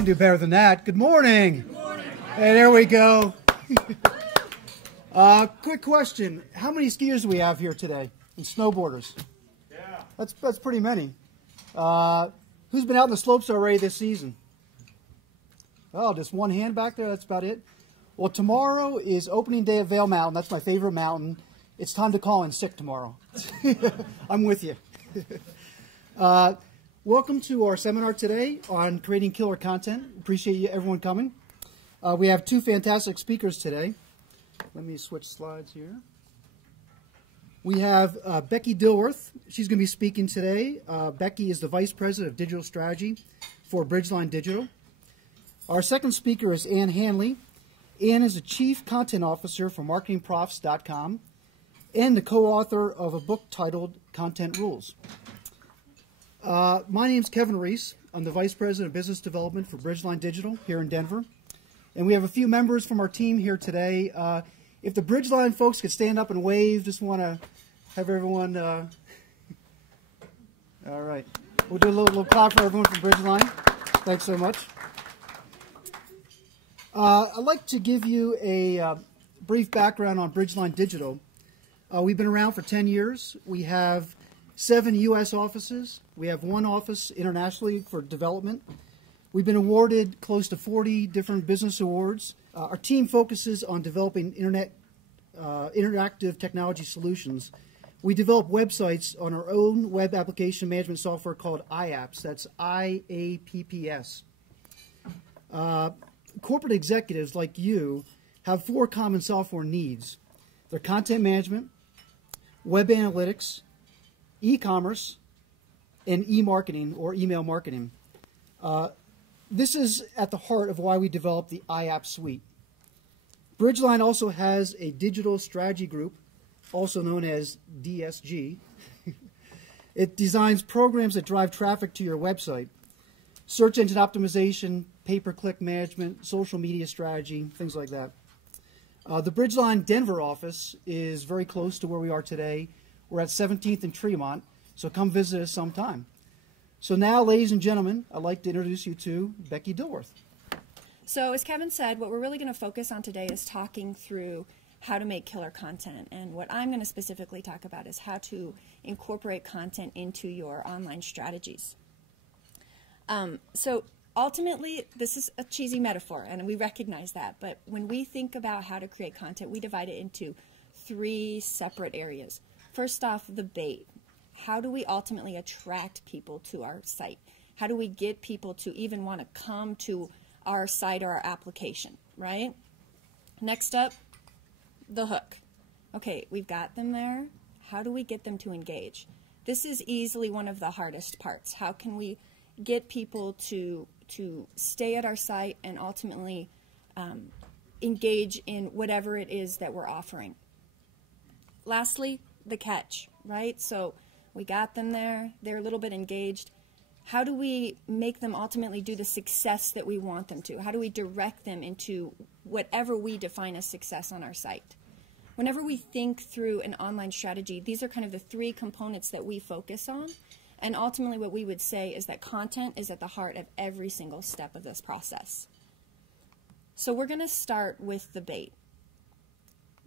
can do better than that. Good morning. Good morning. Hey, there we go. Quick question. How many skiers do we have here today? And snowboarders? Yeah. That's pretty many. Who's been out in the slopes already this season? Oh, just one hand back there. That's about it. Well, tomorrow is opening day at Vail Mountain. That's my favorite mountain. It's time to call in sick tomorrow. I'm with you. Welcome to our seminar today on creating killer content. Appreciate everyone coming. We have two fantastic speakers today. Let me switch slides here. We have Becki Dilworth. She's going to be speaking today. Becki is the Vice President of Digital Strategy for Bridgeline Digital. Our second speaker is Handley. Ann is the Chief Content Officer for MarketingProfs.com and the co-author of a book titled Content Rules. My name is Kevin Reese. I'm the Vice President of Business Development for Bridgeline Digital here in Denver. And we have a few members from our team here today. If the Bridgeline folks could stand up and wave, just want to have everyone... All right. We'll do a little clap for everyone from Bridgeline. Thanks so much. I'd like to give you a brief background on Bridgeline Digital. We've been around for 10 years. We have 7 U.S. offices. We have 1 office internationally for development. We've been awarded close to 40 different business awards. Our team focuses on developing interactive technology solutions. We develop websites on our own web application management software called IAPS. That's IAPPS. Corporate executives like you have 4 common software needs. They're content management, web analytics, e-commerce, and e-marketing or email marketing. This is at the heart of why we developed the IAP suite. Bridgeline also has a digital strategy group, also known as DSG. It designs programs that drive traffic to your website. Search engine optimization, pay-per-click management, social media strategy, things like that. The Bridgeline Denver office is very close to where we are today. We're at 17th and Tremont, so come visit us sometime. So now, ladies and gentlemen, I'd like to introduce you to Becki Dilworth. So as Kevin said, what we're really going to focus on today is talking through how to make killer content. And what I'm going to specifically talk about is how to incorporate content into your online strategies. So ultimately, this is a cheesy metaphor, and we recognize that. But when we think about how to create content, we divide it into 3 separate areas. First off, the bait. How do we ultimately attract people to our site? How do we get people to even want to come to our site or our application, right? Next up, the hook. Okay, we've got them there. How do we get them to engage? This is easily one of the hardest parts. How can we get people to stay at our site and ultimately engage in whatever it is that we're offering? Lastly, the catch, right? So we got them there. They're a little bit engaged. How do we make them ultimately do the success that we want them to? How do we direct them into whatever we define as success on our site? Whenever we think through an online strategy, these are kind of the 3 components that we focus on. And ultimately what we would say is that content is at the heart of every single step of this process. So we're going to start with the bait.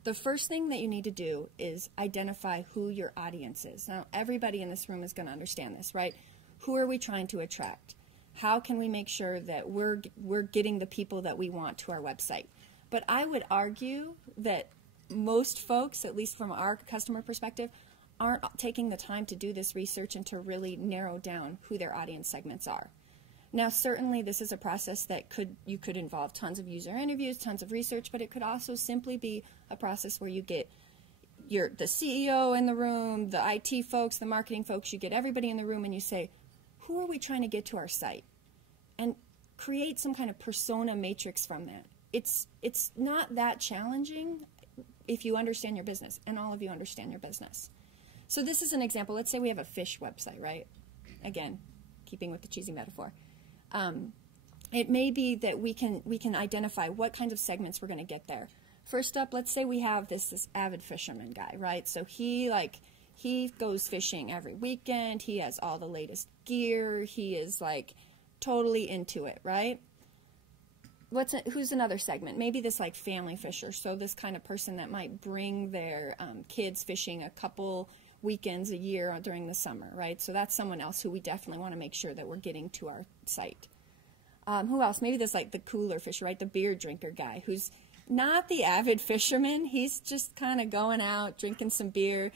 The first thing that you need to do is identify who your audience is. Now, everybody in this room is going to understand this, right? Who are we trying to attract? How can we make sure that we're getting the people that we want to our website? But I would argue that most folks, at least from our customer perspective, aren't taking the time to do this research and to really narrow down who their audience segments are. Now, certainly this is a process that you could involve tons of user interviews, tons of research, but it could also simply be a process where you get the CEO in the room, the IT folks, the marketing folks, you get everybody in the room and you say, who are we trying to get to our site? And create some kind of persona matrix from that. It's not that challenging if you understand your business, and all of you understand your business. So this is an example. Let's say we have a fish website, right? Again, keeping with the cheesy metaphor. It may be that we can identify what kinds of segments we're going to get there. First up, let's say we have this avid fisherman guy, right? So he goes fishing every weekend. He has all the latest gear. He is like totally into it, right? who's another segment? Maybe this like family fisher. So this kind of person that might bring their kids fishing a couple weekends a year during the summer, right? So that's someone else who we definitely want to make sure that we're getting to our site. Who else? Maybe this like the cooler fisher, right? The beer drinker guy who's not the avid fisherman. He's just kind of going out, drinking some beer.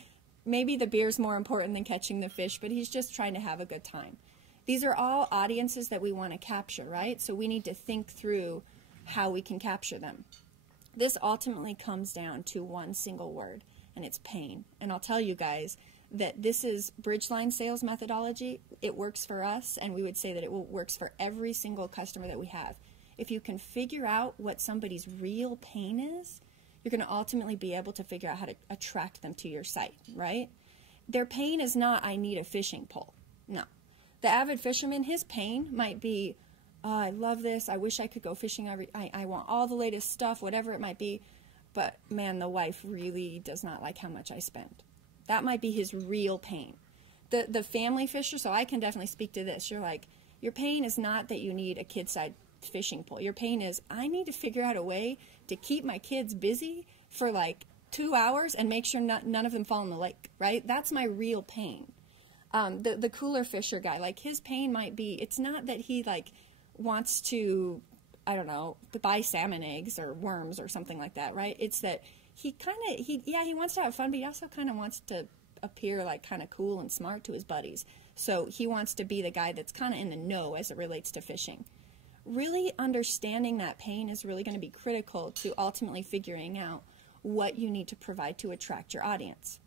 Maybe the beer's more important than catching the fish, but he's just trying to have a good time. These are all audiences that we want to capture, right? So we need to think through how we can capture them. This ultimately comes down to one single word, and it's pain. And I'll tell you guys that this is Bridgeline sales methodology. It works for us, and we would say that it works for every single customer that we have. If you can figure out what somebody's real pain is, you're going to ultimately be able to figure out how to attract them to your site, right? Their pain is not, I need a fishing pole. No. The avid fisherman, his pain might be, oh, I love this. I wish I could go fishing. I want all the latest stuff, whatever it might be. But, man, the wife really does not like how much I spend. That might be his real pain. The family fisher, so I can definitely speak to this. You're like, your pain is not that you need a kid-side fishing pole. Your pain is, I need to figure out a way to keep my kids busy for like 2 hours and make sure none of them fall in the lake, right? That's my real pain. The cooler fisher guy, like his pain might be, it's not that he like wants to, I don't know, buy salmon eggs or worms or something like that, right? It's that he wants to have fun, but he also kind of wants to appear like kind of cool and smart to his buddies. So he wants to be the guy that's kind of in the know as it relates to fishing. Really understanding that pain is really going to be critical to ultimately figuring out what you need to provide to attract your audience.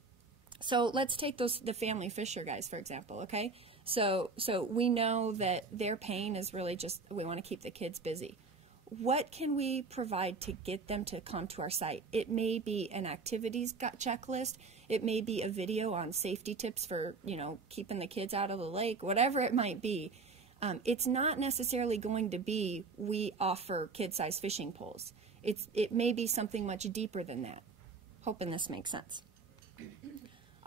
So let's take the family fisher guys, for example, okay? So we know that their pain is really just, we want to keep the kids busy. What can we provide to get them to come to our site? It may be an activities checklist. It may be a video on safety tips for, keeping the kids out of the lake, whatever it might be. It's not necessarily going to be, we offer kid-sized fishing poles. It may be something much deeper than that. Hoping this makes sense.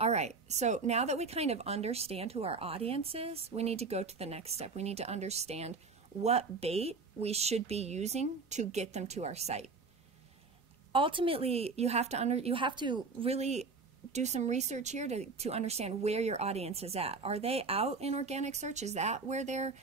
All right, so now that we kind of understand who our audience is, we need to go to the next step. We need to understand what bait we should be using to get them to our site. Ultimately, you have to really do some research here to understand where your audience is at. Are they out in organic search? Is that where they're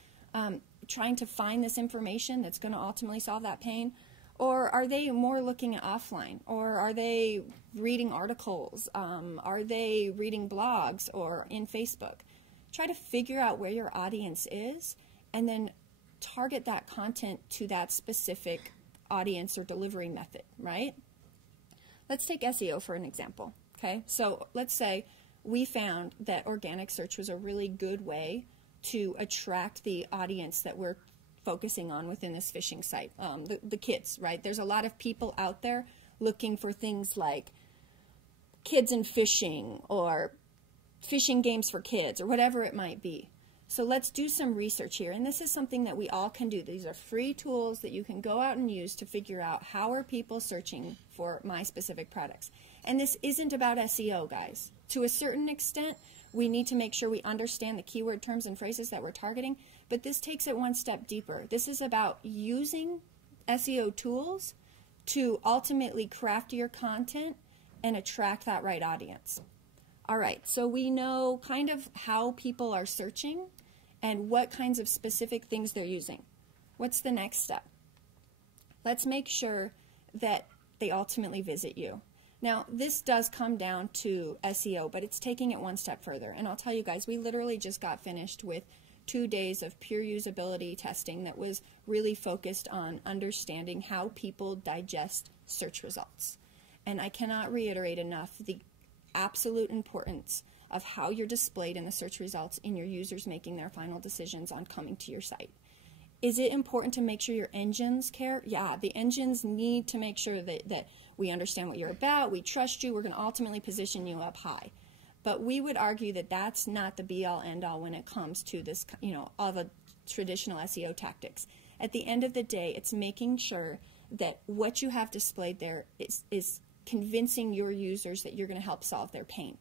trying to find this information that's going to ultimately solve that pain? Or are they more looking at offline? Or are they reading articles? Are they reading blogs or in Facebook? Try to figure out where your audience is and then target that content to that specific audience or delivery method, right? Let's take SEO for an example, okay? So let's say we found that organic search was a really good way to attract the audience that we're focusing on within this fishing site, the kids, right? There's a lot of people out there looking for things like kids and fishing or fishing games for kids or whatever it might be. So let's do some research here, and this is something that we all can do. These are free tools that you can go out and use to figure out how are people searching for my specific products. And this isn't about SEO, guys. To a certain extent, we need to make sure we understand the keyword terms and phrases that we're targeting, but this takes it one step deeper. This is about using SEO tools to ultimately craft your content and attract that right audience. All right, so we know kind of how people are searching and what kinds of specific things they're using. What's the next step? Let's make sure that they ultimately visit you. Now, this does come down to SEO, but it's taking it one step further. And I'll tell you guys, we literally just got finished with 2 days of pure usability testing that was really focused on understanding how people digest search results. And I cannot reiterate enough the absolute importance of how you're displayed in the search results in your users making their final decisions on coming to your site. Is it important to make sure your engines care? Yeah, the engines need to make sure that we understand what you're about, we trust you, we're going to ultimately position you up high. But we would argue that that's not the be-all, end-all when it comes to this, all the traditional SEO tactics. At the end of the day, it's making sure that what you have displayed there is convincing your users that you're going to help solve their pain.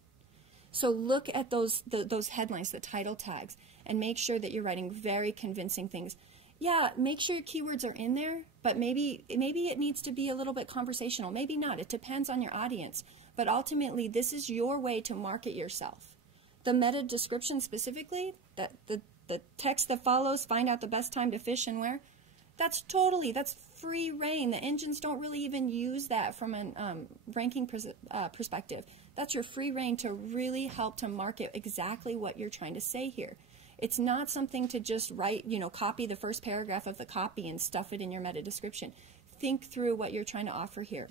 So look at those headlines, the title tags, and make sure that you're writing very convincing things. yeah, make sure your keywords are in there, but maybe it needs to be a little bit conversational. Maybe not. It depends on your audience. But ultimately, this is your way to market yourself. The meta description specifically, that the text that follows, find out the best time to fish and where, that's free reign. The engines don't really even use that from a ranking perspective. That's your free reign to really help to market exactly what you're trying to say here. It's not something to just write, copy the first paragraph of the copy and stuff it in your meta description. Think through what you're trying to offer here.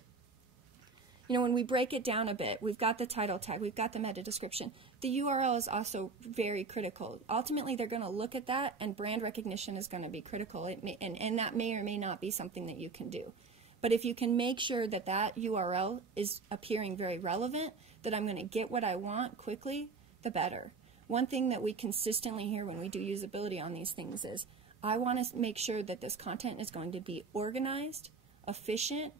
When we break it down a bit, we've got the title tag, we've got the meta description. The URL is also very critical. Ultimately, they're going to look at that, and brand recognition is going to be critical. And that may or may not be something that you can do. But if you can make sure that that URL is appearing very relevant, that I'm going to get what I want quickly, the better. One thing that we consistently hear when we do usability on these things is, I want to make sure that this content is going to be organized, efficient,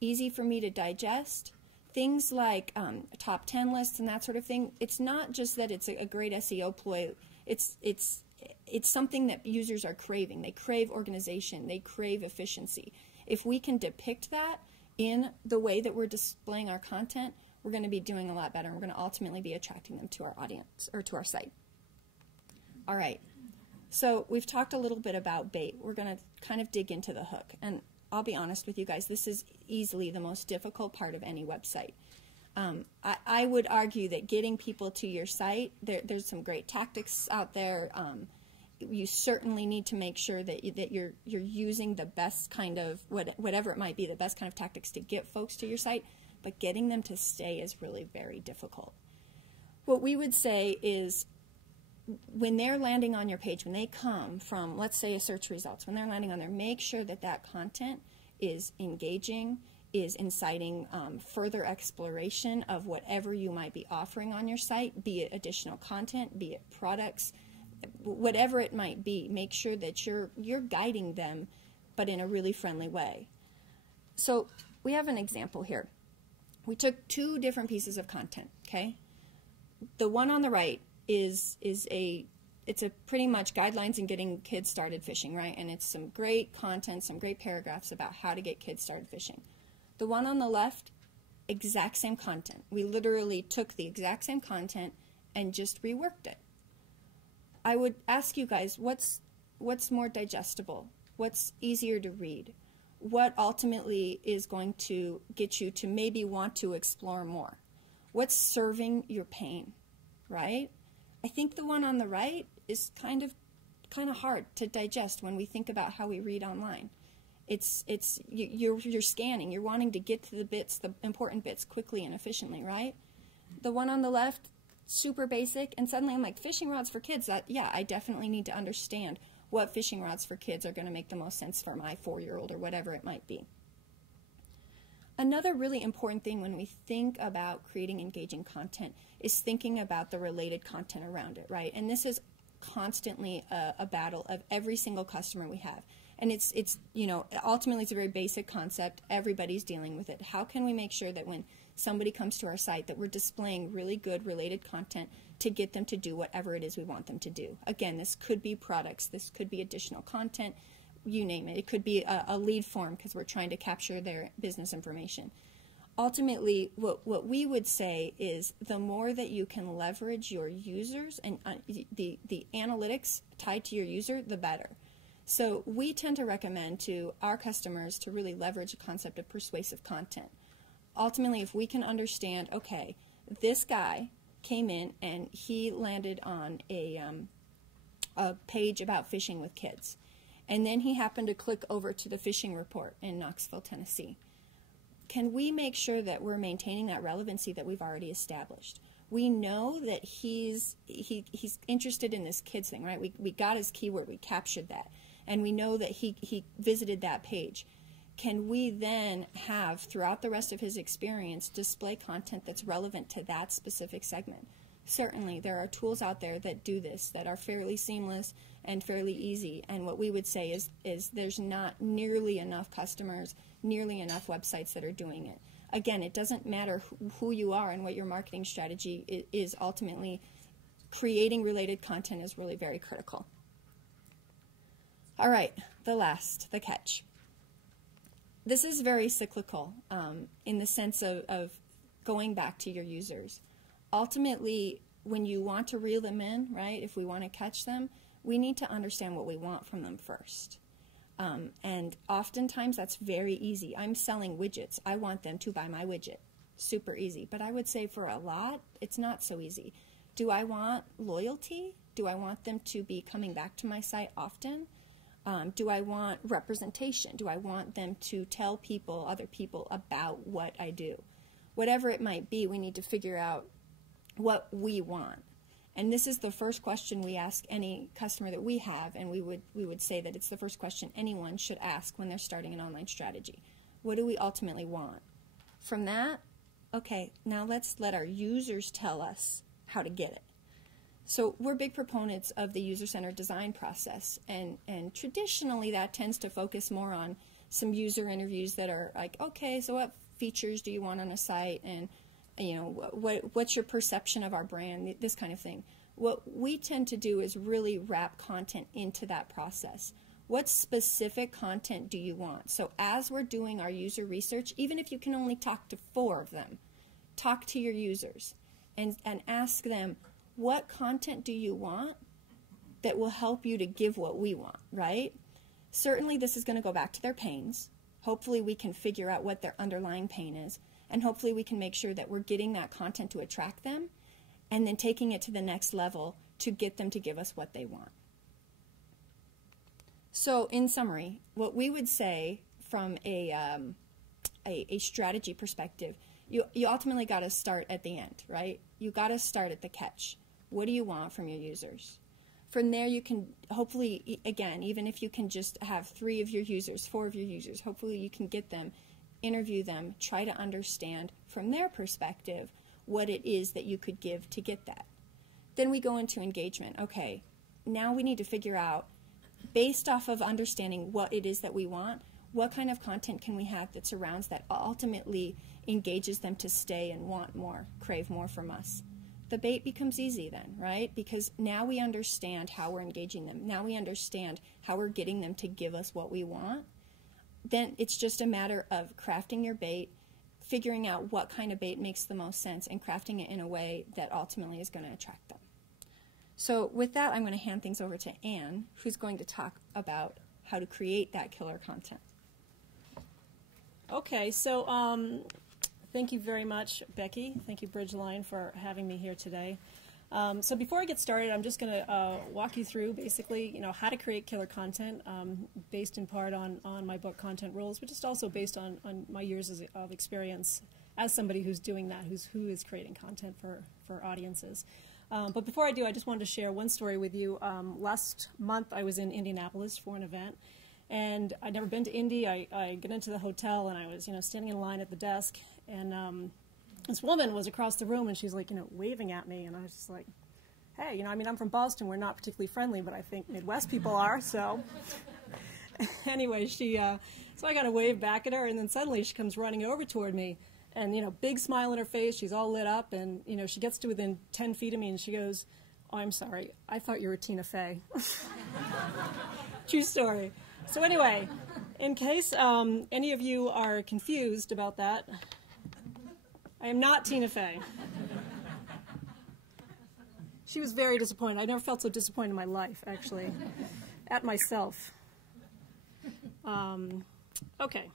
easy for me to digest. Things like top 10 lists and that sort of thing. It's not just that it's a great SEO ploy. It's something that users are craving. They crave organization. They crave efficiency. If we can depict that in the way that we're displaying our content, we're going to be doing a lot better. And we're going to ultimately be attracting them to our audience or to our site. All right. So we've talked a little bit about bait. We're going to kind of dig into the hook. And I'll be honest with you guys, this is easily the most difficult part of any website. I would argue that getting people to your site, there's some great tactics out there. You certainly need to make sure that you're using the best kind of, whatever it might be, the best kind of tactics to get folks to your site, but getting them to stay is really very difficult. What we would say is, when they're landing on your page, when they come from, let's say, a search results, when they're landing on there, make sure that that content is engaging, is inciting further exploration of whatever you might be offering on your site, be it additional content, be it products, whatever it might be. Make sure that you're guiding them, but in a really friendly way. So we have an example here. We took two different pieces of content, okay? The one on the right it's a pretty much guidelines in getting kids started fishing, right? And it's some great content, some great paragraphs about how to get kids started fishing. The one on the left, exact same content. We literally took the exact same content and just reworked it. I would ask you guys, what's more digestible? What's easier to read? What ultimately is going to get you to maybe want to explore more? What's serving your pain, right? I think the one on the right is kind of hard to digest when we think about how we read online. You're scanning, you're wanting to get to the important bits quickly and efficiently, right? The one on the left, super basic, and suddenly I'm like, fishing rods for kids. Yeah, I definitely need to understand what fishing rods for kids are going to make the most sense for my 4-year-old or whatever it might be. Another really important thing when we think about creating engaging content is thinking about the related content around it, right? And this is constantly a battle of every single customer we have. And it's ultimately it's a very basic concept. Everybody's dealing with it. How can we make sure that when somebody comes to our site that we're displaying really good related content to get them to do whatever it is we want them to do? Again, this could be products. This could be additional content. You name it. It could be a lead form because we're trying to capture their business information. Ultimately, what we would say is the more that you can leverage your users and the analytics tied to your user, the better. So we tend to recommend to our customers to really leverage the concept of persuasive content. Ultimately, if we can understand, okay, this guy came in and he landed on a page about fishing with kids. And then he happened to click over to the fishing report in Knoxville, Tennessee. Can we make sure that we're maintaining that relevancy that we've already established? We know that he's interested in this kids thing, right? We got his keyword, we captured that. And we know that he visited that page. Can we then have, throughout the rest of his experience, display content that's relevant to that specific segment? Certainly, there are tools out there that do this, that are fairly seamless and fairly easy. And what we would say is there's not nearly enough customers, nearly enough websites that are doing it. Again, it doesn't matter who you are and what your marketing strategy is. Ultimately, creating related content is really very critical. All right, the catch. This is very cyclical in the sense of going back to your users. Ultimately, when you want to reel them in, right, if we want to catch them, we need to understand what we want from them first. And oftentimes that's very easy. I'm selling widgets. I want them to buy my widget. Super easy. But I would say for a lot, it's not so easy. Do I want loyalty? Do I want them to be coming back to my site often? Do I want representation? Do I want them to tell people, other people, about what I do? Whatever it might be, we need to figure out what we want. And this is the first question we ask any customer that we have, and we would say that it's the first question anyone should ask when they're starting an online strategy. What do we ultimately want? From that, okay, now let's let our users tell us how to get it. So we're big proponents of the user-centered design process, and traditionally that tends to focus more on some user interviews that are like, okay, so what features do you want on a site, and you know, what's your perception of our brand, this kind of thing. What we tend to do is really wrap content into that process. What specific content do you want? So as we're doing our user research, even if you can only talk to 4 of them, talk to your users and ask them, what content do you want that will help you to give what we want, right? Certainly this is going to go back to their pains. Hopefully we can figure out what their underlying pain is, and hopefully we can make sure that we're getting that content to attract them and then taking it to the next level to get them to give us what they want. So in summary, what we would say from a strategy perspective, you ultimately got to start at the end, right? You got to start at the catch. What do you want from your users? From there, you can hopefully, again, even if you can just have 3 of your users, 4 of your users, hopefully you can get them, interview them, try to understand from their perspective what it is that you could give to get that. Then we go into engagement. Okay, now we need to figure out, based off of understanding what it is that we want, what kind of content can we have that surrounds that ultimately engages them to stay and want more, crave more from us. The bait becomes easy then, right? Because now we understand how we're engaging them. Now we understand how we're getting them to give us what we want. Then it's just a matter of crafting your bait, figuring out what kind of bait makes the most sense, and crafting it in a way that ultimately is going to attract them. So with that, I'm going to hand things over to Anne, who's going to talk about how to create that killer content. Okay, so thank you very much, Becki. Thank you, Bridgeline, for having me here today. So before I get started, I'm just going to walk you through basically, how to create killer content, based in part on my book, Content Rules, but just also based on my years of experience as somebody who's doing that, who is creating content for audiences. But before I do, I just wanted to share one story with you. Last month, I was in Indianapolis for an event, and I'd never been to Indy. I get into the hotel, and I was, standing in line at the desk, and this woman was across the room, and she's like, waving at me, and I was just like, hey, I'm from Boston. We're not particularly friendly, but I think Midwest people are, so. Anyway, so I got to wave back at her, and then suddenly she comes running over toward me, and, big smile on her face. She's all lit up, and, she gets to within 10 feet of me, and she goes, oh, I'm sorry. I thought you were Tina Fey. True story. So anyway, in case any of you are confused about that, I am not Tina Fey. She was very disappointed. I never felt so disappointed in my life, actually, at myself. Okay.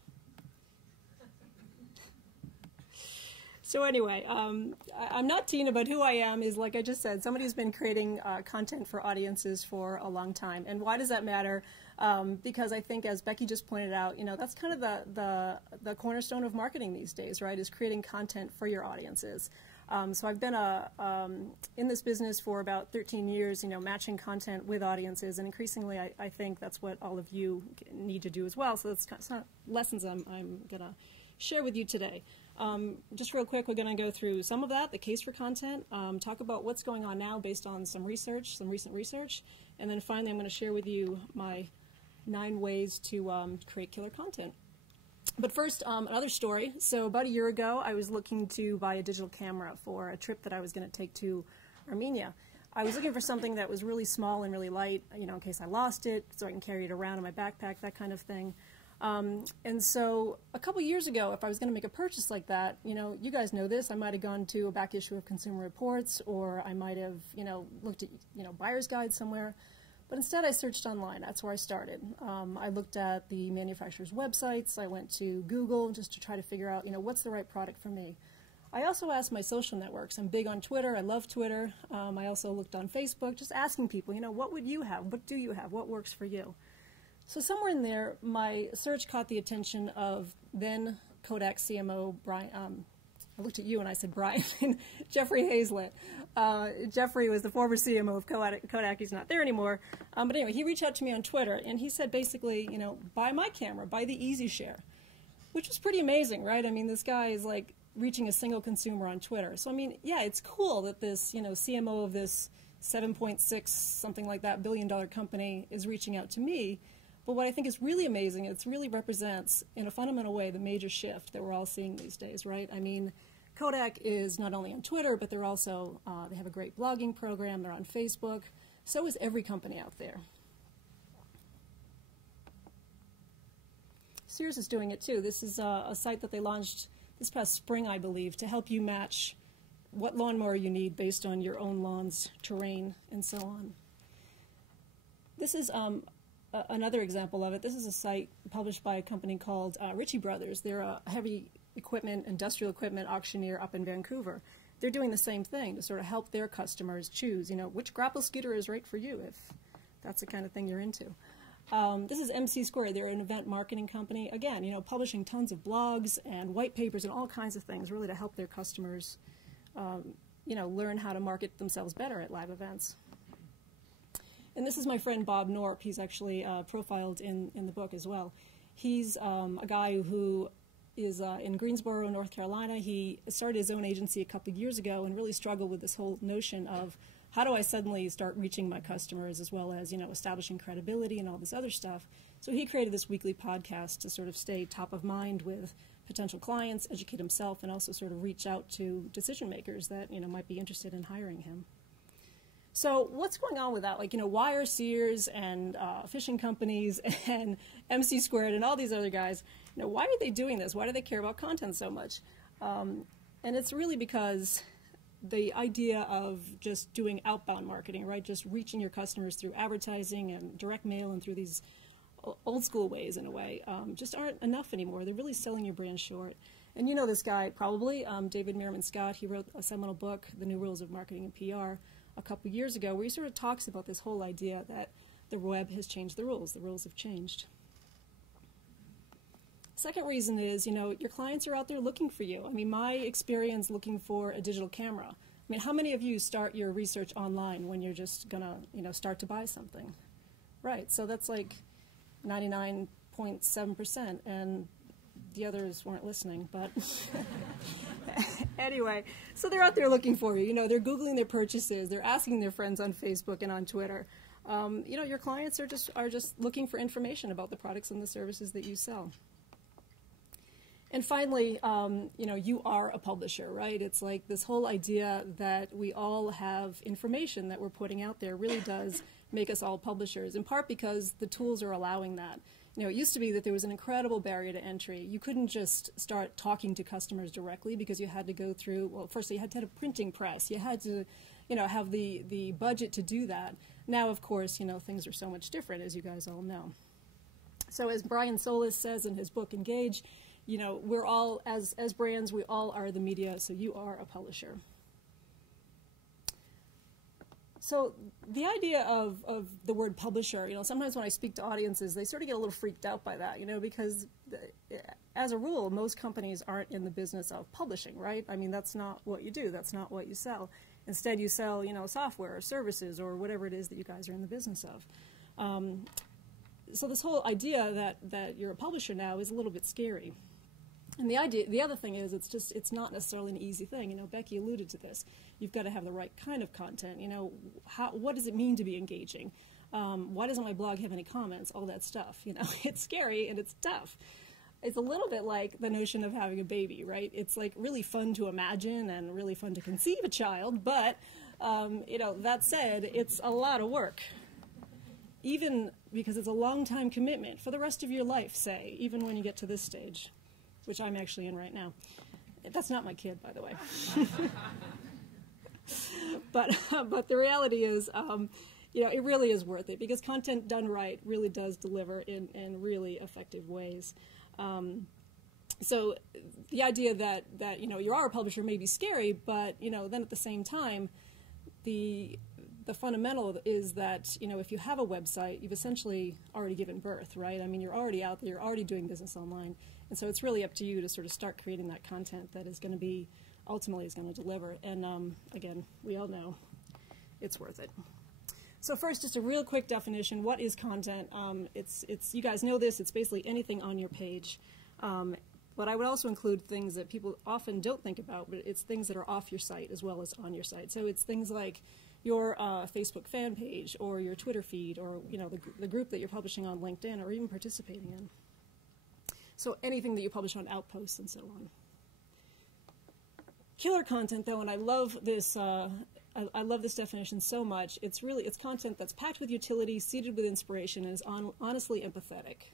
So anyway, I'm not Tina, but who I am is, like I just said, somebody who's been creating content for audiences for a long time. And why does that matter? Because I think, as Becki just pointed out, that's kind of the cornerstone of marketing these days, right, is creating content for your audiences. So I've been in this business for about 13 years, matching content with audiences, and increasingly I think that's what all of you need to do as well. So that's kind of lessons I'm going to share with you today. Just real quick, we're going to go through some of that, the case for content, talk about what's going on now based on some recent research, and then finally I'm going to share with you my 9 ways to create killer content. But first, another story. So about a year ago, I was looking to buy a digital camera for a trip that I was going to take to Armenia. I was looking for something that was really small and really light, you know, in case I lost it, so I can carry it around in my backpack, that kind of thing. And so a couple years ago, if I was going to make a purchase like that, you know, you guys know this, I might have gone to a back issue of Consumer Reports, or I might have, you know, looked at, you know, Buyer's Guide somewhere. But instead, I searched online. That's where I started. I looked at the manufacturer's websites. I went to Google just to try to figure out, you know, what's the right product for me. I also asked my social networks. I'm big on Twitter. I love Twitter. I also looked on Facebook, just asking people, you know, what would you have? What do you have? What works for you? So somewhere in there, my search caught the attention of then Kodak CMO Brian. I looked at you and I said Brian, Jeffrey Hazlett. Jeffrey was the former CMO of Kodak. He's not there anymore. But anyway, he reached out to me on Twitter and he said basically, you know, buy my camera, buy the Easy Share, which was pretty amazing, right? I mean, this guy is like reaching a single consumer on Twitter. So I mean, yeah, it's cool that this, you know, CMO of this 7.6 something like that $1 billion company is reaching out to me. But what I think is really amazing, it really represents in a fundamental way the major shift that we're all seeing these days, right? I mean, Kodak is not only on Twitter, but they're also, they have a great blogging program, they're on Facebook. So is every company out there. Sears is doing it too. This is a site that they launched this past spring, I believe, to help you match what lawnmower you need based on your own lawn's terrain and so on. This is another example of it. This is a site published by a company called Ritchie Brothers. They're a heavy equipment, industrial equipment auctioneer up in Vancouver. They're doing the same thing to sort of help their customers choose, you know, which grapple skidder is right for you if that's the kind of thing you're into. This is MC Squared. They're an event marketing company. Again, you know, publishing tons of blogs and white papers and all kinds of things really to help their customers, you know, learn how to market themselves better at live events. And this is my friend Bob Norp. He's actually profiled in the book as well. He's a guy who is in Greensboro, North Carolina. He started his own agency a couple of years ago and really struggled with this whole notion of how do I suddenly start reaching my customers as well as, you know, establishing credibility and all this other stuff. So he created this weekly podcast to sort of stay top of mind with potential clients, educate himself, and also sort of reach out to decision makers that, you know, might be interested in hiring him. So what's going on with that? Like, you know, why are Sears and fishing companies and MC Squared and all these other guys, you know, why are they doing this? Why do they care about content so much? And it's really because the idea of just doing outbound marketing, right, just reaching your customers through advertising and direct mail and through these old school ways in a way, just aren't enough anymore. They're really selling your brand short. And you know this guy probably, David Meerman Scott. He wrote a seminal book, The New Rules of Marketing and PR, a couple years ago, where he sort of talks about this whole idea that the web has changed the rules have changed. Second reason is, you know, your clients are out there looking for you. I mean, my experience looking for a digital camera. I mean, how many of you start your research online when you're just gonna, you know, start to buy something? Right, so that's like 99.7%, and the others weren't listening, but anyway, so they're out there looking for you. You know, they're Googling their purchases, they're asking their friends on Facebook and on Twitter. You know, your clients are just looking for information about the products and the services that you sell. And finally, you know, you are a publisher, right? It's like this whole idea that we all have information that we're putting out there really does make us all publishers, in part because the tools are allowing that. You know, it used to be that there was an incredible barrier to entry. You couldn't just start talking to customers directly because you had to go through, well, first you had to have a printing press. You had to, you know, have the budget to do that. Now, of course, you know, things are so much different, as you guys all know. So as Brian Solis says in his book, Engage, you know, we're all, as brands, we all are the media, so you are a publisher. So the idea of the word publisher, you know, sometimes when I speak to audiences, they sort of get a little freaked out by that, you know, because as a rule, most companies aren't in the business of publishing, right? I mean, that's not what you do. That's not what you sell. Instead, you sell, you know, software or services or whatever it is that you guys are in the business of. So this whole idea that you're a publisher now is a little bit scary. And the other thing is, it's not necessarily an easy thing. You know, Becki alluded to this. You've got to have the right kind of content. You know, what does it mean to be engaging? Why doesn't my blog have any comments? All that stuff. You know, it's scary and it's tough. It's a little bit like the notion of having a baby, right? It's like really fun to imagine and really fun to conceive a child, but That said, it's a lot of work. Even because it's a long-time commitment for the rest of your life, say, even when you get to this stage, which I'm actually in right now. That's not my kid, by the way. But the reality is, it really is worth it, because content done right really does deliver in really effective ways. So the idea that you are a publisher may be scary, but then at the same time, the fundamental is that if you have a website, you've essentially already given birth, right? I mean, you're already out there, you're already doing business online, and so it's really up to you to sort of start creating that content that is going to be ultimately is going to deliver. And again, we all know it's worth it. So first, just a real quick definition: what is content? It's you guys know this. It's basically anything on your page. But I would also include things that people often don't think about, but it's things that are off your site as well as on your site. So it's things like your Facebook fan page, or your Twitter feed, or the group that you're publishing on LinkedIn, or even participating in. So anything that you publish on Outposts and so on. Killer content, though, and I love this. I love this definition so much. It's content that's packed with utility, seeded with inspiration, and is honestly empathetic.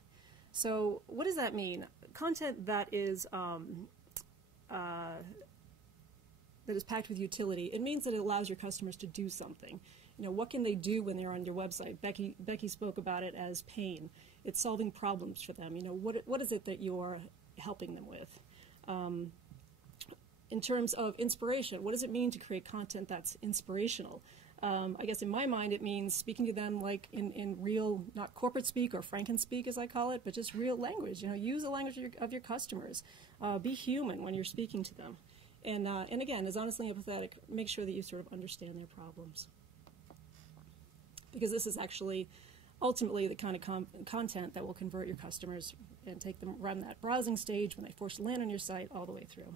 So what does that mean? Content that is packed with utility. It means that it allows your customers to do something. What can they do when they're on your website? Becki spoke about it as pain. It's solving problems for them. What is it that you're helping them with? In terms of inspiration, what does it mean to create content that's inspirational? I guess in my mind it means speaking to them like in real, not corporate speak or Frankenspeak as I call it, but just real language. Use the language of your customers. Be human when you're speaking to them. And again, as honestly empathetic, make sure that you sort of understand their problems. Because this is actually ultimately the kind of content that will convert your customers and take them around that browsing stage when they force to land on your site all the way through.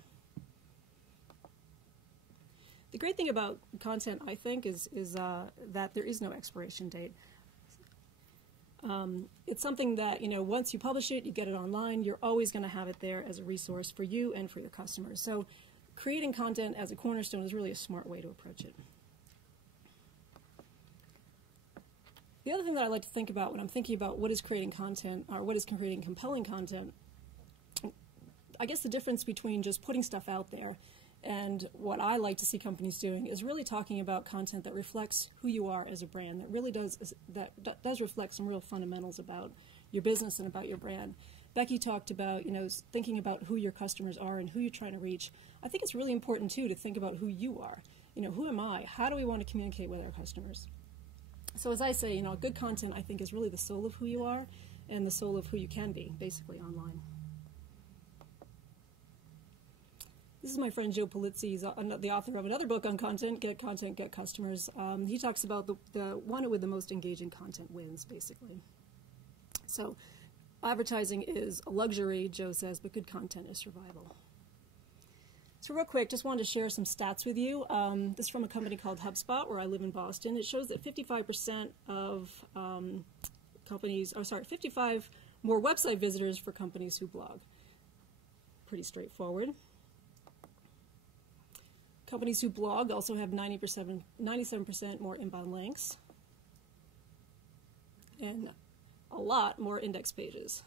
The great thing about content, I think, is that there is no expiration date. It's something that, once you publish it, you get it online, you're always going to have it there as a resource for you and for your customers. So creating content as a cornerstone is really a smart way to approach it. The other thing that I like to think about when I'm thinking about what is creating content, or what is creating compelling content, I guess the difference between just putting stuff out there and what I like to see companies doing is really talking about content that reflects who you are as a brand, that really does reflect some real fundamentals about your business and about your brand. Becki talked about, thinking about who your customers are and who you're trying to reach. I think it's really important, too, to think about who you are. Who am I? How do we want to communicate with our customers? So as I say, good content, I think, is really the soul of who you are and the soul of who you can be, basically, online. This is my friend Joe Polizzi. He's the author of another book on content, Get Customers. He talks about the one with the most engaging content wins, basically. So advertising is a luxury, Joe says, but good content is survival. So real quick, just wanted to share some stats with you. This is from a company called HubSpot, where I live in Boston. It shows that 55% of 55 more website visitors for companies who blog. Pretty straightforward. Companies who blog also have 97% more inbound links and a lot more index pages.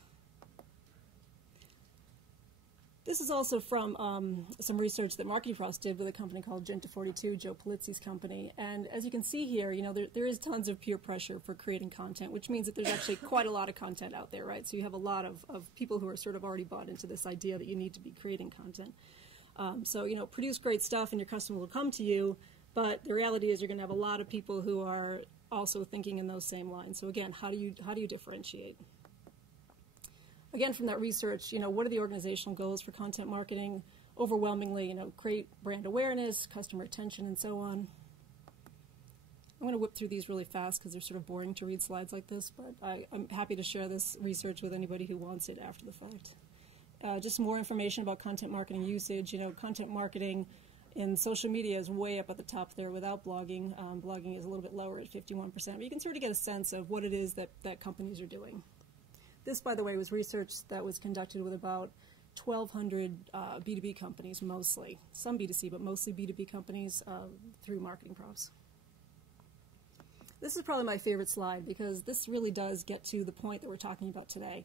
This is also from some research that MarketingProfs did with a company called Genta42, Joe Polizzi's company. And as you can see here, there is tons of peer pressure for creating content, which means that there's actually quite a lot of content out there, right? So you have a lot of people who are sort of already bought into this idea that you need to be creating content. So, produce great stuff and your customer will come to you, but the reality is you're going to have a lot of people who are also thinking in those same lines. So again, how do you differentiate? Again, from that research, what are the organizational goals for content marketing? Overwhelmingly, create brand awareness, customer attention, and so on. I'm going to whip through these really fast because they're sort of boring to read slides like this, but I'm happy to share this research with anybody who wants it after the fact. Just more information about content marketing usage. Content marketing in social media is way up at the top there without blogging. Blogging is a little bit lower at 51%, but you can sort of get a sense of what it is that companies are doing. This, by the way, was research that was conducted with about 1,200 B2B companies mostly, some B2C, but mostly B2B companies through MarketingProfs. This is probably my favorite slide because this really does get to the point that we're talking about today.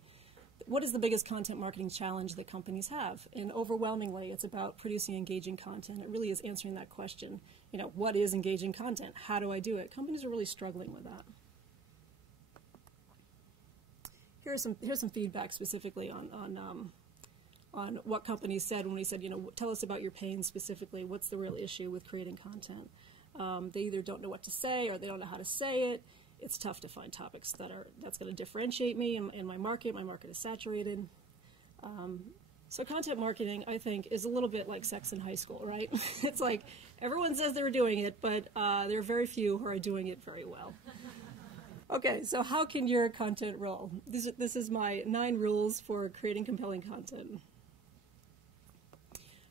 What is the biggest content marketing challenge that companies have? And overwhelmingly, it's about producing engaging content. It really is answering that question. You know, what is engaging content? How do I do it? Companies are really struggling with that. Here's some feedback specifically on what companies said when we said, you know, tell us about your pain specifically. What's the real issue with creating content? They either don't know what to say or they don't know how to say it. It's tough to find topics that's going to differentiate me in my market. My market is saturated. So content marketing, I think, is a little bit like sex in high school, right? It's like everyone says they're doing it, but there are very few who are doing it very well. Okay, so how can your content roll? This is my 9 rules for creating compelling content.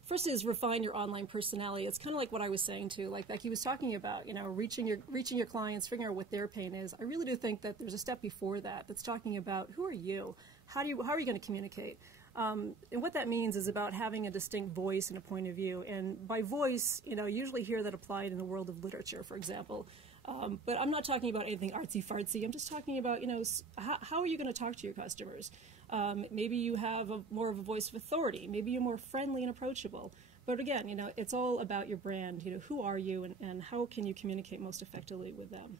First is refine your online personality. It's kind of like what I was saying too, like Becki was talking about, you know, reaching your clients, figuring out what their pain is. I really do think that there's a step before that that's talking about who are you? How are you going to communicate? And what that means is about having a distinct voice and a point of view. And by voice, you know, you usually hear that applied in the world of literature, for example. But I'm not talking about anything artsy-fartsy. I'm just talking about, you know, how are you going to talk to your customers? Maybe you have more of a voice of authority. Maybe you're more friendly and approachable. But again, you know, it's all about your brand. You know, who are you and how can you communicate most effectively with them?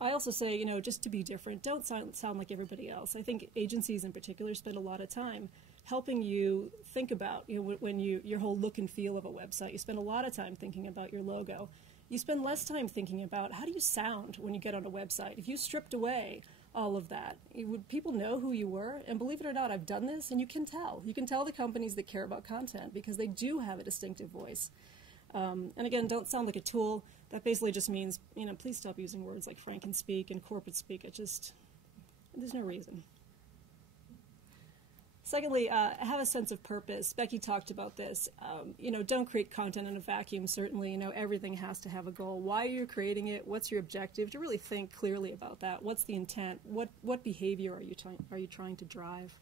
I also say, you know, just to be different, don't sound like everybody else. I think agencies in particular spend a lot of time helping you think about, you know, when your whole look and feel of a website. You spend a lot of time thinking about your logo. You spend less time thinking about how do you sound when you get on a website. If you stripped away all of that, would people know who you were? And believe it or not, I've done this, and you can tell. You can tell the companies that care about content because they do have a distinctive voice. And again, don't sound like a tool. That basically just means, you know, please stop using words like Frankenspeak and corporate speak. There's no reason. Secondly, have a sense of purpose. Becki talked about this. You know, don't create content in a vacuum, certainly. You know, everything has to have a goal. Why are you creating it? What's your objective? To really think clearly about that. What's the intent? What behavior are you trying to drive?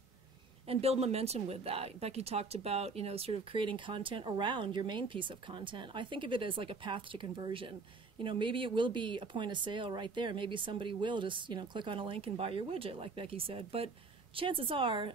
And build momentum with that. Becki talked about, you know, sort of creating content around your main piece of content. I think of it as like a path to conversion. You know, maybe it will be a point of sale right there. Maybe somebody will just, you know, click on a link and buy your widget, like Becki said. But chances are,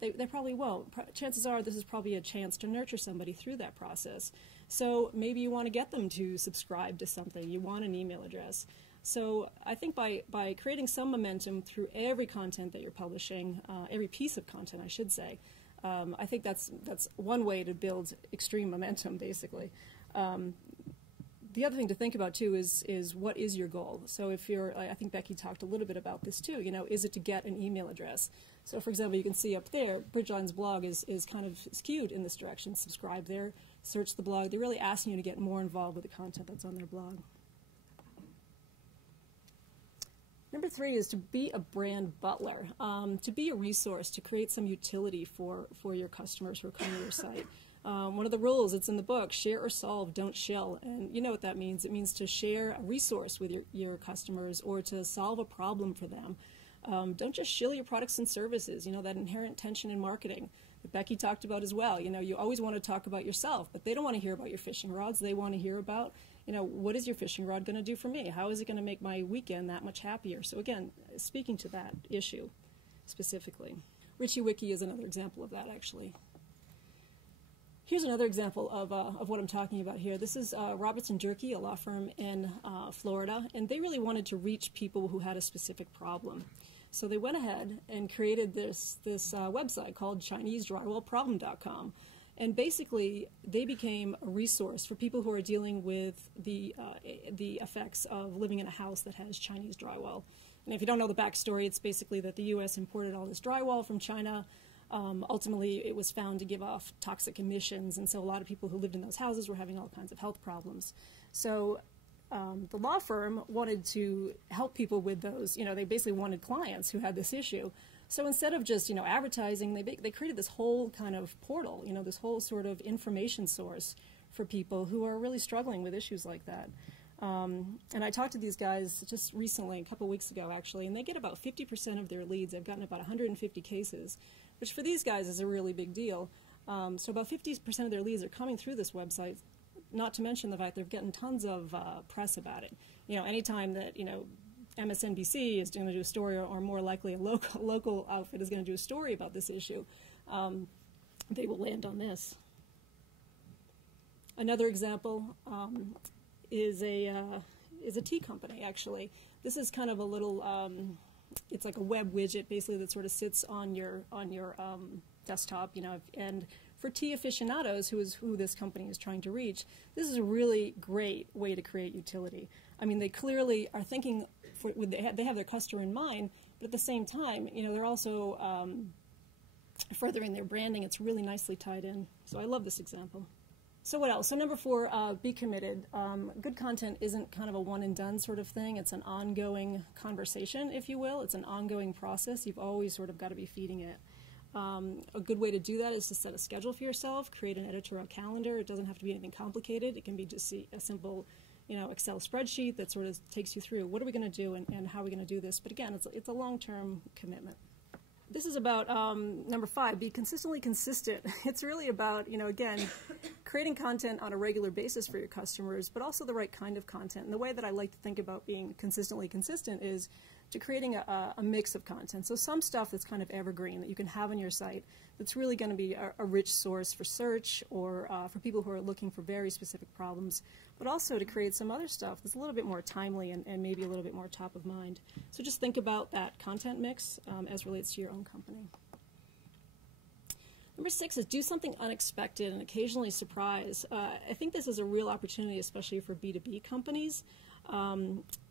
they probably won't. Chances are this is probably a chance to nurture somebody through that process. So maybe you want to get them to subscribe to something. You want an email address. So I think by creating some momentum through every content that you're publishing, every piece of content, I should say, I think that's one way to build extreme momentum, basically. The other thing to think about too is what is your goal? So if I think Becki talked a little bit about this too. You know, is it to get an email address? So for example, you can see up there, Bridgeline's blog is kind of skewed in this direction. Subscribe there, search the blog. They're really asking you to get more involved with the content that's on their blog. Number 3 is to be a brand butler, to be a resource, to create some utility for your customers who are coming to your site. One of the rules, it's in the book, share or solve, don't shill. And you know what that means. It means to share a resource with your customers or to solve a problem for them. Don't just shill your products and services, you know, that inherent tension in marketing that Becki talked about as well. You know, you always want to talk about yourself, but they don't want to hear about your fishing rods. They want to hear about, you know, what is your fishing rod going to do for me? How is it going to make my weekend that much happier? So again, speaking to that issue specifically. Richie Wiki is another example of that, actually. Here's another example of what I'm talking about here. This is Robertson Jerky, a law firm in Florida, and they really wanted to reach people who had a specific problem. So they went ahead and created this website called ChineseDrywallProblem.com. And basically, they became a resource for people who are dealing with the effects of living in a house that has Chinese drywall. And if you don't know the backstory, it's basically that the U.S. imported all this drywall from China. Ultimately, it was found to give off toxic emissions, and so a lot of people who lived in those houses were having all kinds of health problems. So the law firm wanted to help people with those. You know, they basically wanted clients who had this issue. So instead of just, you know, advertising, they created this whole kind of portal, you know, this whole sort of information source for people who are really struggling with issues like that. And I talked to these guys just recently, a couple weeks ago actually, and they get about 50% of their leads. They've gotten about 150 cases which for these guys is a really big deal. So about 50% of their leads are coming through this website, not to mention the fact they're getting tons of press about it. Anytime that, MSNBC is going to do a story, or more likely a local outfit is going to do a story about this issue, they will land on this. Another example is a tea company, actually. This is kind of a little, it's like a web widget, basically, that sort of sits on your desktop, and for tea aficionados, who this company is trying to reach, this is a really great way to create utility. I mean, they clearly are thinking, they have their customer in mind, but at the same time, they're also furthering their branding. It's really nicely tied in. So I love this example. So what else? So number 4, be committed. Good content isn't kind of a one and done sort of thing. It's an ongoing conversation, if you will. It's an ongoing process. You've always sort of got to be feeding it. A good way to do that is to set a schedule for yourself, create an editorial calendar. It doesn't have to be anything complicated. It can be just a simple, Excel spreadsheet that sort of takes you through what are we going to do and how are we going to do this. But again, it's a long-term commitment. This is about number 5, be consistently consistent. It's really about, again, creating content on a regular basis for your customers, but also the right kind of content. And the way that I like to think about being consistently consistent is to creating a mix of content. So some stuff that's kind of evergreen that you can have on your site that's really going to be a rich source for search or for people who are looking for very specific problems, but also to create some other stuff that's a little bit more timely and maybe a little bit more top of mind. So just think about that content mix as relates to your own company. Number 6 is do something unexpected and occasionally surprise. I think this is a real opportunity, especially for B2B companies.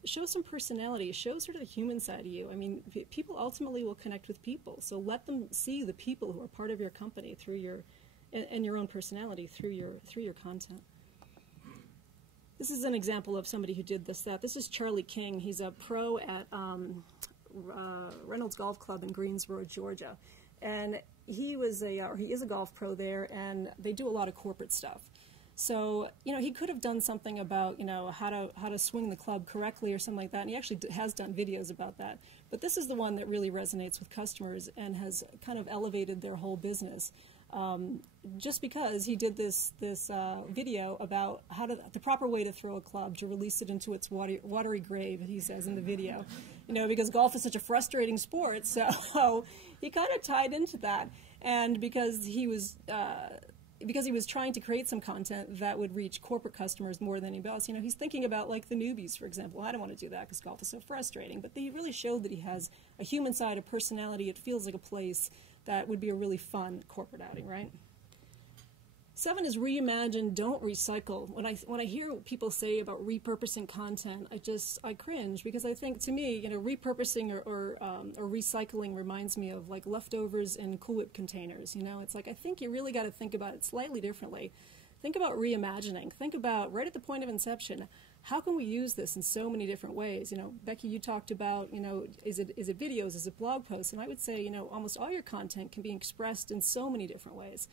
Show some personality, show sort of the human side of you. I mean, people ultimately will connect with people, so let them see the people who are part of your company through your, and your own personality through your content. This is an example of somebody who did this. This is Charlie King. He's a pro at Reynolds Golf Club in Greensboro, Georgia, and he is a golf pro there, and they do a lot of corporate stuff. So, he could have done something about, how to swing the club correctly or something like that, and he actually has done videos about that. But this is the one that really resonates with customers and has kind of elevated their whole business. Just because he did this video about the proper way to throw a club to release it into its watery grave, he says in the video. Because golf is such a frustrating sport, so he kind of tied into that. And because he was trying to create some content that would reach corporate customers more than anybody else, he's thinking about like the newbies, for example. I don't want to do that because golf is so frustrating. But he really showed that he has a human side, a personality. It feels like a place that would be a really fun corporate outing, right? 7 is reimagine, don't recycle. When I hear what people say about repurposing content, I cringe, because I think, to me, repurposing or recycling reminds me of like leftovers in Cool Whip containers. It's like, I think you really got to think about it slightly differently. Think about reimagining. Think about, right at the point of inception, how can we use this in so many different ways? Becki, you talked about, is it videos, is it blog posts? And I would say, almost all your content can be expressed in so many different ways.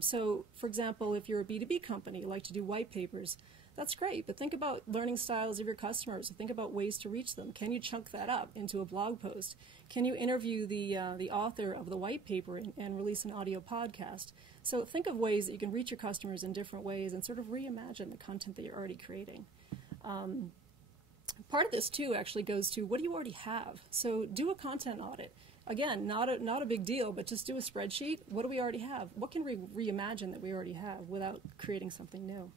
So, for example, if you're a B2B company, you like to do white papers, that's great, but think about learning styles of your customers. Think about ways to reach them. Can you chunk that up into a blog post? Can you interview the author of the white paper and release an audio podcast? So think of ways that you can reach your customers in different ways and sort of reimagine the content that you're already creating. Part of this, too, actually goes to what do you already have? So do a content audit. Again, not a big deal, but just do a spreadsheet. What do we already have? What can we reimagine that we already have without creating something new?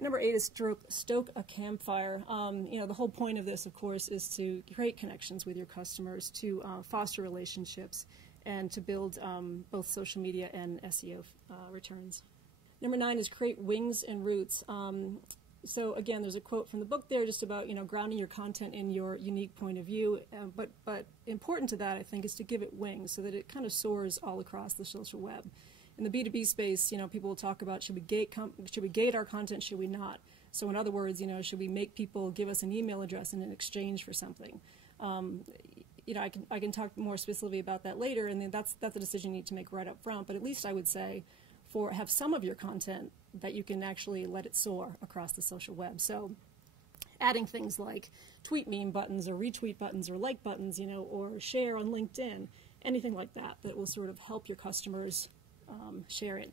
Number 8 is stoke a campfire. The whole point of this, of course, is to create connections with your customers, to foster relationships, and to build both social media and SEO returns. Number 9 is create wings and roots. So again, there's a quote from the book there just about, grounding your content in your unique point of view. But important to that, I think, is to give it wings so that it kind of soars all across the social web. In the B2B space, people will talk about, should we gate our content, should we not? So in other words, should we make people give us an email address in exchange for something? I can talk more specifically about that later, and then that's a decision you need to make right up front. But at least I would say, have some of your content that you can actually let it soar across the social web. So adding things like tweet meme buttons or retweet buttons or like buttons, or share on LinkedIn, anything like that that will sort of help your customers share it.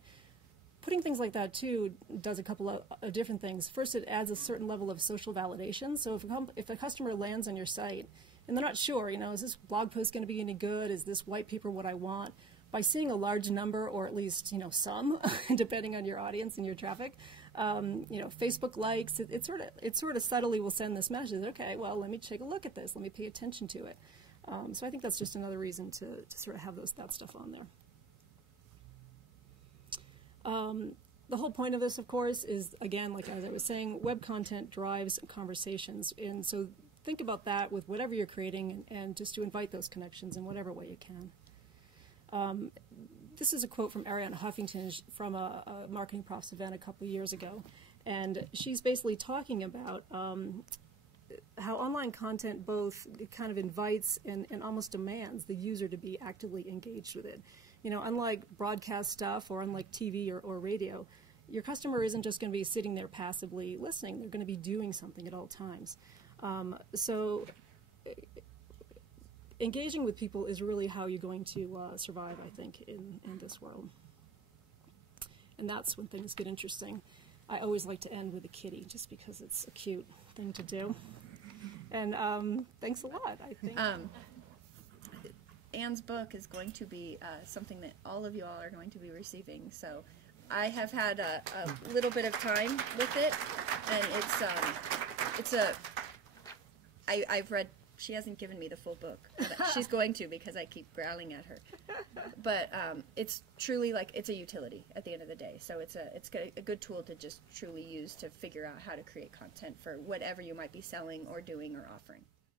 Putting things like that, too, does a couple of different things. First, it adds a certain level of social validation. So if a customer lands on your site and they're not sure, is this blog post going to be any good? Is this white paper what I want? By seeing a large number, or at least, some, depending on your audience and your traffic, Facebook likes, it sort of subtly will send this message, okay, well, let me take a look at this. Let me pay attention to it. So I think that's just another reason to sort of have that stuff on there. The whole point of this, of course, is, again, like as I was saying, web content drives conversations. And so think about that with whatever you're creating, and just to invite those connections in whatever way you can. This is a quote from Arianna Huffington from a MarketingProfs event a couple of years ago. And she's basically talking about how online content both kind of invites and almost demands the user to be actively engaged with it. Unlike broadcast stuff or unlike TV or radio, your customer isn't just going to be sitting there passively listening. They're going to be doing something at all times. So engaging with people is really how you're going to survive, I think, in this world. And that's when things get interesting. I always like to end with a kitty, just because it's a cute thing to do. And thanks a lot, I think. Anne's book is going to be something that all of you all are going to be receiving. So I have had a little bit of time with it, and I've read. She hasn't given me the full book. But she's going to, because I keep growling at her. But it's truly it's a utility at the end of the day. So it's a good tool to just truly use to figure out how to create content for whatever you might be selling or doing or offering.